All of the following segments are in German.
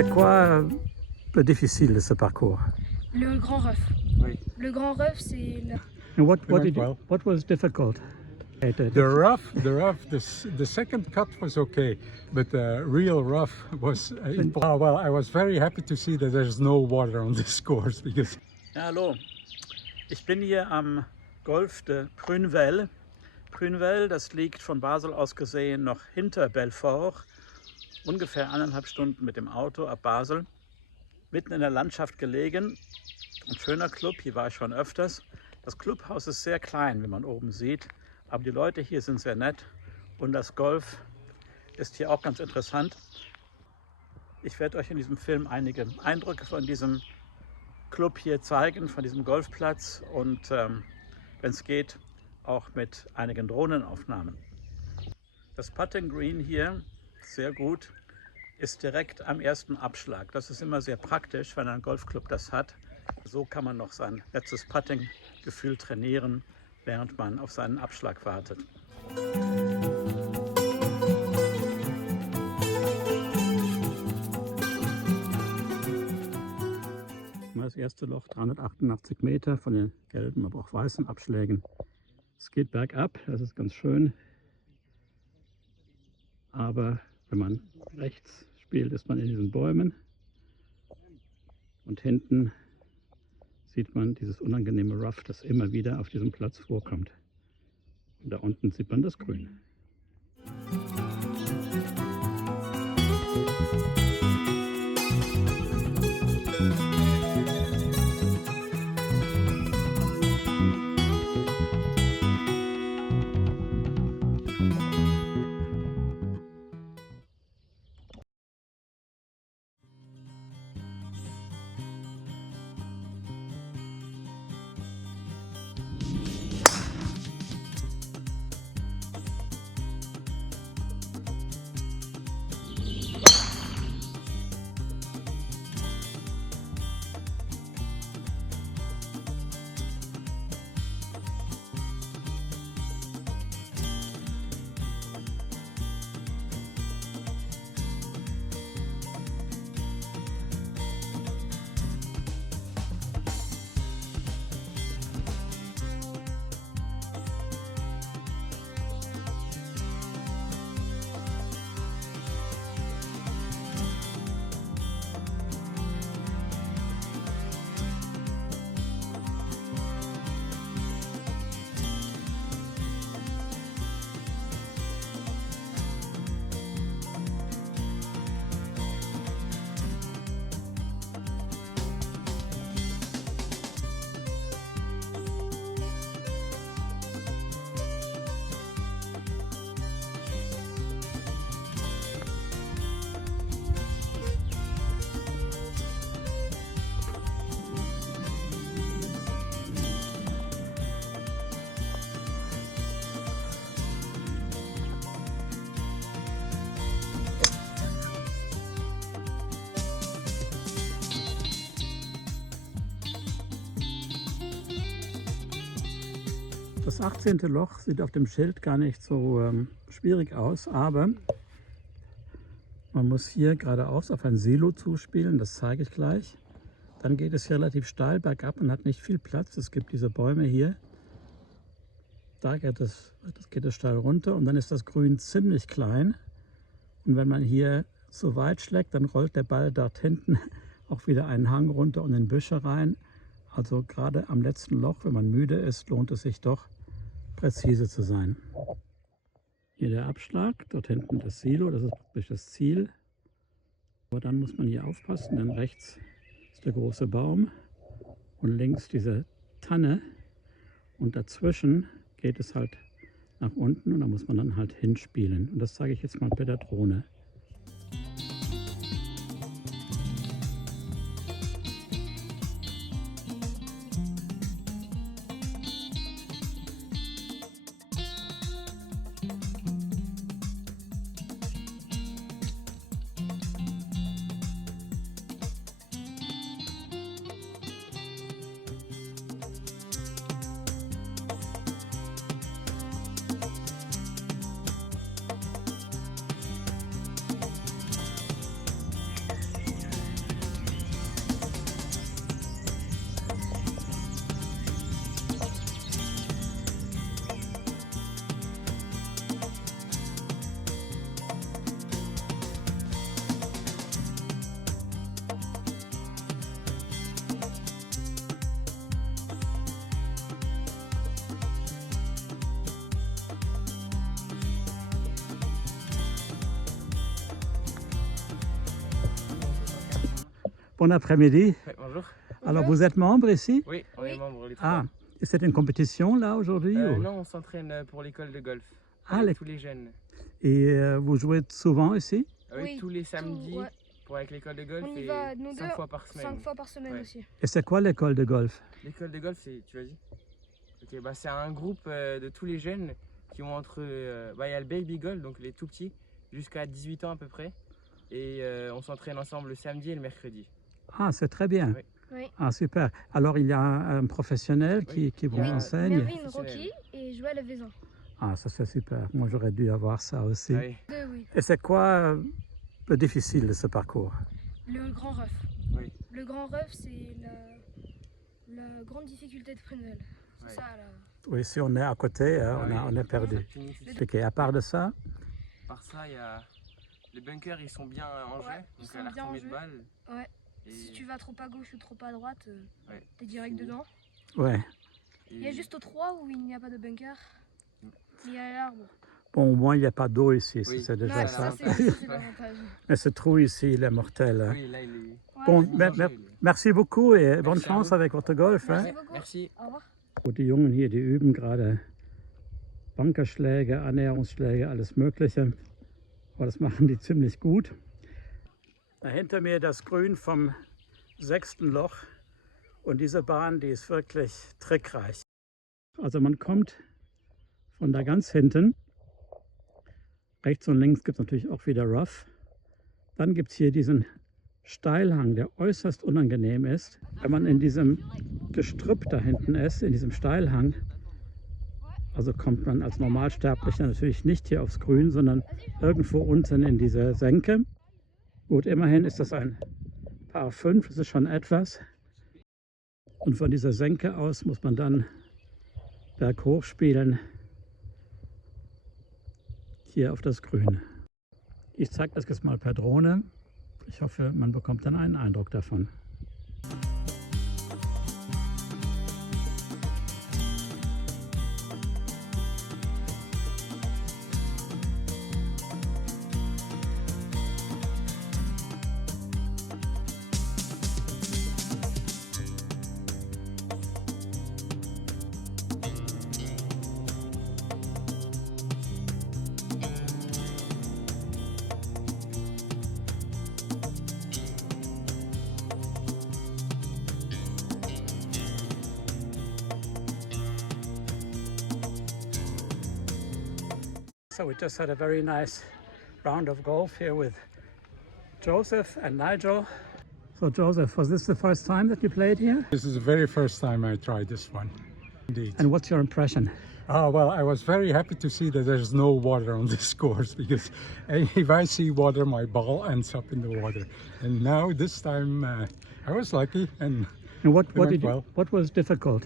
C'est quoi le difficile de ce parcours? Le Grand Reuf. Oui. Le Grand Reuf, c'est And what well. was difficult? The rough, the second cut was okay, but the real rough was. Well, I was very happy to see that there's no water on this course because. Ja, hallo, ich bin hier am Golf de Prunevel. Prunevel, das liegt von Basel aus gesehen noch hinter Belfort, ungefähr 1,5 Stunden mit dem Auto ab Basel, mitten in der Landschaft gelegen. Ein schöner Club, hier war ich schon öfters. Das Clubhaus ist sehr klein, wie man oben sieht, aber die Leute hier sind sehr nett und das Golf ist hier auch ganz interessant. Ich werde euch in diesem Film einige Eindrücke von diesem Club hier zeigen, von diesem Golfplatz und wenn es geht, auch mit einigen Drohnenaufnahmen. Das Putting Green hier, sehr gut, ist direkt am ersten Abschlag. Das ist immer sehr praktisch, wenn ein Golfclub das hat. So kann man noch sein letztes Putting-Gefühl trainieren, während man auf seinen Abschlag wartet. Das erste Loch 388 Meter von den gelben, aber auch weißen Abschlägen. Es geht bergab, das ist ganz schön. Aber wenn man rechts spielt, ist man in diesen Bäumen. Und hinten sieht man dieses unangenehme Rough, das immer wieder auf diesem Platz vorkommt. Und da unten sieht man das Grün. Das 18. Loch sieht auf dem Schild gar nicht so schwierig aus, aber man muss hier geradeaus auf ein Silo zuspielen, das zeige ich gleich. Dann geht es hier relativ steil bergab und hat nicht viel Platz. Es gibt diese Bäume hier. Da geht es steil runter und dann ist das Grün ziemlich klein. Und wenn man hier so weit schlägt, dann rollt der Ball dort hinten auch wieder einen Hang runter und in Büsche rein. Also gerade am letzten Loch, wenn man müde ist, lohnt es sich doch, präzise zu sein. Hier der Abschlag, dort hinten das Silo, das ist praktisch das Ziel. Aber dann muss man hier aufpassen, denn rechts ist der große Baum und links diese Tanne und dazwischen geht es halt nach unten und da muss man dann halt hinspielen. Und das zeige ich jetzt mal bei der Drohne. Bon après-midi. Ouais, bonjour. Alors, vous êtes membre ici? Oui, on est Oui. membres les trois. Ah, et c'est une compétition là aujourd'hui? ou- Non, on s'entraîne pour l'école de golf. Ah, Avec les- tous les jeunes. Et vous jouez souvent ici? Oui, Oui, tous les samedis ouais. pour avec l'école de golf On y et va, nous 5 deux, fois par semaine. 5 fois par semaine Ouais. aussi. Et c'est quoi l'école de golf? L'école de golf, c'est, tu l'as dit? Ok, bah c'est un groupe de tous les jeunes qui ont entre, bah il y a le baby golf, donc les tout petits, jusqu'à 18 ans à peu près. Et on s'entraîne ensemble le samedi et le mercredi. Ah, c'est très bien. Oui. Oui. Ah, super. Alors, il y a un professionnel qui vous Il y a- enseigne? Mervyn, professionnel. Rocky et Joël Vezin. Ah, ça c'est super. Moi, j'aurais dû avoir ça aussi. Ah oui. Deux, oui. Et c'est quoi le difficile de ce parcours? Le grand ref. Oui. Le grand ref, c'est la grande difficulté de Prunel. C'est Ouais. ça, là. Oui, si on est à côté, Ah oui. on est perdu. Fini, c'est ça. Ok, à part de ça, Par ça, il y a les bunkers, ils sont bien en jeu, Ouais, ils donc sont à la bien en retomber de jeu. balle. Ouais. Et, Si tu vas trop à gauche ou trop à droite, Ouais. t'es direct Fini. dedans. ouais. Il y a juste 3 où il n'y a pas de bunker. Il y a l'arbre. Bon, au moins, il n'y a pas d'eau ici, Oui. c'est déjà Ouais, ça. ça, c'est l'avantage. Mais ce trou ici, il est mortel. hein. Oui, là, il est. Ouais, Bon, ouais. merci beaucoup et bonne Merci à chance vous. avec votre golf. Merci Hein. beaucoup. Merci. Au revoir. Und die Jungen hier, die üben gerade Bunkerschläge, Annäherungsschläge, alles Mögliche. Aber das machen die ziemlich gut. Hinter mir das Grün vom 6. Loch. Und diese Bahn, die ist wirklich trickreich. Also man kommt von da ganz hinten. Rechts und links gibt es natürlich auch wieder Rough. Dann gibt es hier diesen Steilhang, der äußerst unangenehm ist. Wenn man in diesem Gestrüpp da hinten ist, in diesem Steilhang, also kommt man als Normalsterblicher natürlich nicht hier aufs Grün, sondern irgendwo unten in diese Senke. Gut, immerhin ist das ein Par 5, das ist schon etwas. Und von dieser Senke aus muss man dann berghoch spielen, hier auf das Grün. Ich zeige das jetzt mal per Drohne. Ich hoffe, man bekommt dann einen Eindruck davon. So we just had a very nice round of golf here with Joseph and Nigel. So Joseph, was this the first time that you played here? This is the very first time I tried this one. Indeed. And what's your impression? Well, I was very happy to see that there's no water on this course because if I see water, my ball ends up in the water. And now this time I was lucky, and And what went well. what was difficult?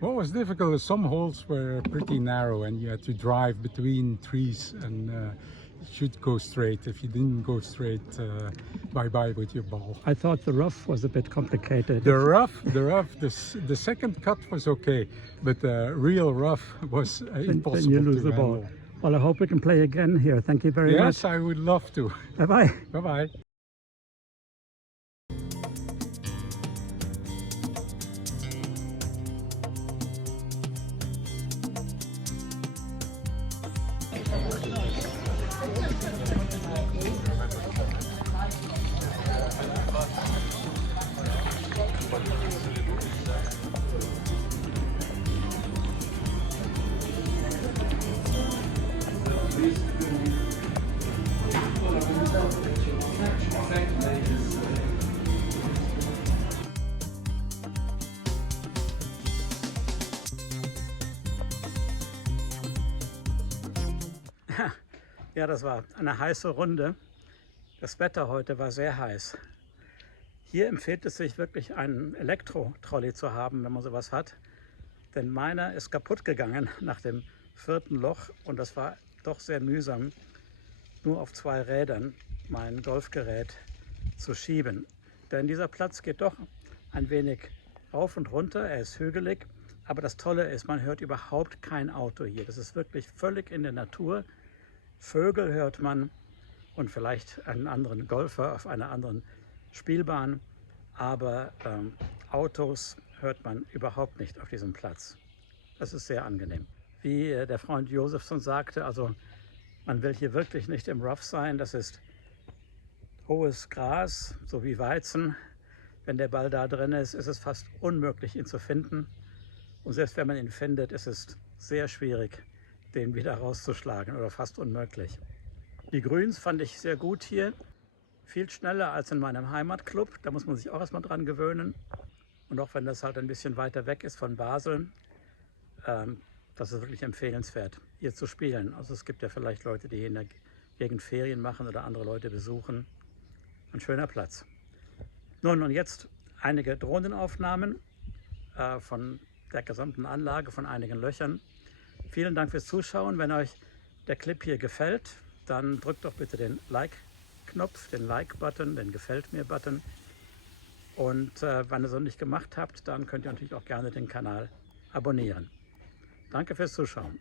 what was difficult is some holes were pretty narrow and you had to drive between trees and it should go straight. If you didn't go straight, bye-bye with your ball. I thought the rough was a bit complicated. The rough, the second cut was okay, but the real rough was Then impossible you lose to the ball. handle. Well, I hope we can play again here. Thank you very Yes, I would love to. much. Bye-bye. Bye-bye. Ja, das war eine heiße Runde. Das Wetter heute war sehr heiß. Hier empfiehlt es sich wirklich, einen Elektro-Trolley zu haben, wenn man sowas hat. Denn meiner ist kaputt gegangen nach dem 4. Loch und das war doch sehr mühsam, nur auf 2 Rädern mein Golfgerät zu schieben. Denn dieser Platz geht doch ein wenig rauf und runter, er ist hügelig. Aber das Tolle ist, man hört überhaupt kein Auto hier. Das ist wirklich völlig in der Natur. Vögel hört man und vielleicht einen anderen Golfer auf einer anderen Spielbahn. aber Autos hört man überhaupt nicht auf diesem Platz. Das ist sehr angenehm. Wie der Freund Josefson sagte, also man will hier wirklich nicht im Rough sein. Das ist hohes Gras, so wie Weizen. Wenn der Ball da drin ist, ist es fast unmöglich, ihn zu finden. Und selbst wenn man ihn findet, ist es sehr schwierig, den wieder rauszuschlagen oder fast unmöglich. Die Grüns fand ich sehr gut hier. Viel schneller als in meinem Heimatclub. Da muss man sich auch erstmal dran gewöhnen. Und auch wenn das halt ein bisschen weiter weg ist von Basel, das ist wirklich empfehlenswert, hier zu spielen. Also es gibt ja vielleicht Leute, die hier in der Gegend Ferien machen oder andere Leute besuchen. Ein schöner Platz. Nun, und jetzt einige Drohnenaufnahmen von der gesamten Anlage, von einigen Löchern. Vielen Dank fürs Zuschauen. Wenn euch der Clip hier gefällt, dann drückt doch bitte den Like-Knopf, den Like-Button, den Gefällt-mir-Button. Und wenn ihr es noch nicht gemacht habt, dann könnt ihr natürlich auch gerne den Kanal abonnieren. Danke fürs Zuschauen.